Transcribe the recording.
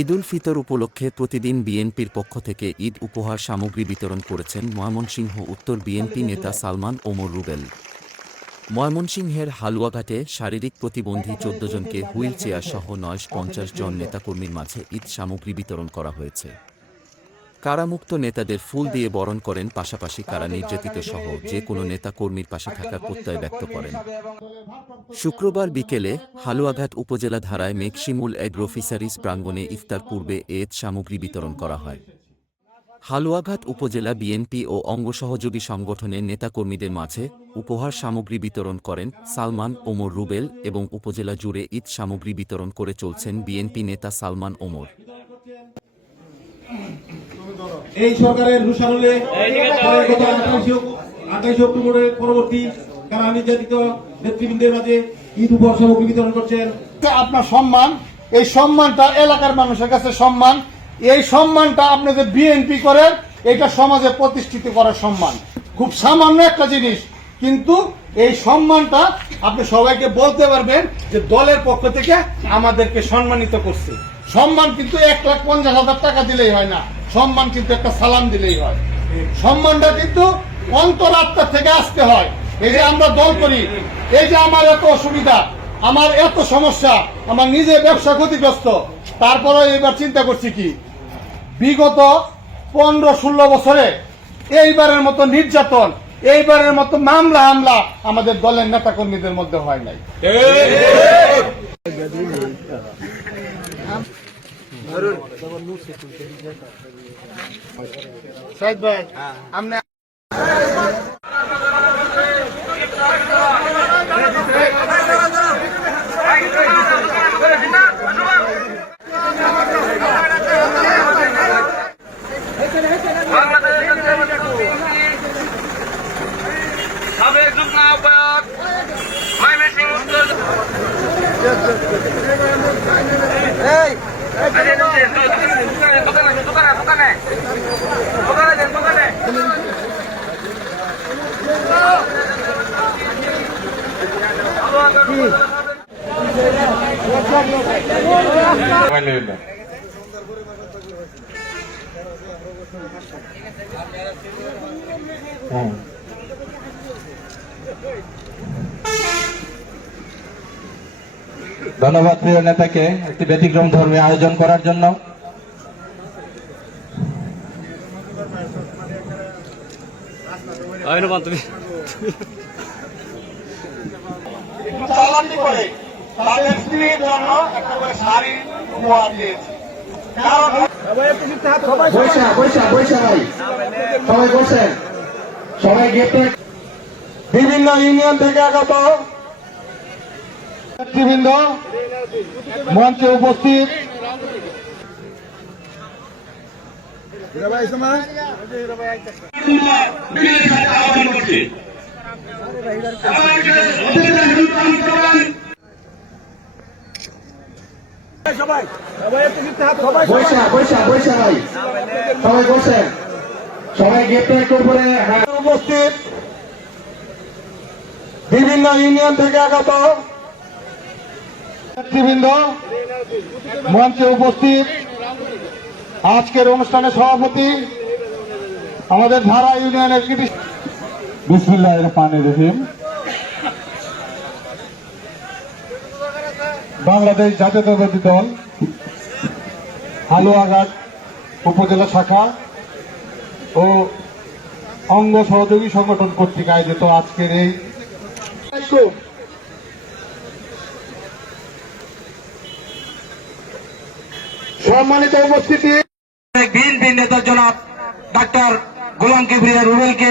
ঈদুল ফিতর উপলক্ষে প্রতিদিন বিএনপির পক্ষ থেকে ঈদ উপহার সামগ্রী বিতরণ করেছেন ময়মনসিংহ উত্তর বিএনপি নেতা সালমান ওমর রুবেল। ময়মনসিংহের হালুয়াঘাটে শারীরিক প্রতিবন্ধী ১৪ জনকে হুইল চেয়ার সহ ৯৫০ জন নেতাকর্মীর মাঝে ঈদ সামগ্রী বিতরণ করা হয়েছে। কারামুক্ত নেতাদের ফুল দিয়ে বরণ করেন, পাশাপাশি কারা নির্যাতিত সহ যে কোনো নেতাকর্মীর পাশে থাকার প্রত্যয় ব্যক্ত করেন। শুক্রবার বিকেলে হালুয়াঘাট উপজেলা ধারায় মেঘশিমুল এগ্রো ফিশারিজ প্রাঙ্গণে ইফতার পূর্বে ঈদ সামগ্রী বিতরণ করা হয়। হালুয়াঘাট উপজেলা বিএনপি ও অঙ্গসহযোগী সংগঠনের নেতাকর্মীদের মাঝে উপহার সামগ্রী বিতরণ করেন সালমান ওমর রুবেল এবং উপজেলা জুড়ে ঈদ সামগ্রী বিতরণ করে চলছেন বিএনপি নেতা সালমান ওমর। এই সরকারের রুশারুলে 28 অক্টোবরের পরবর্তী কারা নির্যাতিত নেতৃবৃন্দের মাঝে ঈদ উপহার সামগ্রী বিতরণ করছেন। আপনার সম্মান, এই সম্মানটা এলাকার মানুষের কাছে সম্মান, এই সম্মানটা আপনি যে বিএনপি করেন এটা সমাজে প্রতিষ্ঠিত করার সম্মান। খুব সামান্য একটা জিনিস, কিন্তু এই সম্মানটা আপনি সবাইকে বলতে পারবেন যে দলের পক্ষ থেকে আমাদেরকে সম্মানিত করছে। সম্মান কিন্তু 1,50,000 টাকা দিলেই হয় না, সম্মান কিন্তু একটা সালাম দিলেই হয়। সম্মানটা কিন্তু অন্তরাত্মা থেকে আসতে হয়। এই যে আমরা দল করি, এই যে আমার এত অসুবিধা, আমার এত সমস্যা, আমার নিজে ব্যবসা ক্ষতিগ্রস্ত, তারপরে এবার চিন্তা করছি কি বিগত 15-16 বছরে এইবারের মতো নির্যাতন, এইবারের মতো মামলা হামলা আমাদের দলের নেতা কর্মীদের মধ্যে হয় নাই। সাইদ ভাই, আপনি ধন্যবাদ প্রিয় নেতাকে একটি ব্যতিক্রম ধর্মী আয়োজন করার জন্য। চালানি করে তাদের স্ত্রীর জন্য একটা করে শাড়ি উপহার দিয়েছে। সবাই বসেন, সবাই গেটে বিভিন্ন ইউনিয়ন থেকে আগত নেতৃবৃন্দ মঞ্চে উপস্থিত। সবাই বসেন, সবাই গেটে উপরে উপস্থিত বিভিন্ন ইউনিয়ন থেকে আগত নেতৃবৃন্দ মঞ্চে উপস্থিত। আজকের অনুষ্ঠানের সভাপতি আমাদের ধারা ইউনিয়নের বিসমিল্লাহির রহমানির রহিম। বাংলাদেশ জাতীয়তাবাদী দল হালুয়াঘাট উপজেলা শাখা ও অঙ্গ সহযোগী সংগঠন কর্তৃক আয়োজিত আজকের এই সম্মানিত উপস্থিতি বিএনপি নেতা জনাব ডাক্তার গোলাম কিবরিয়া রুবেলকে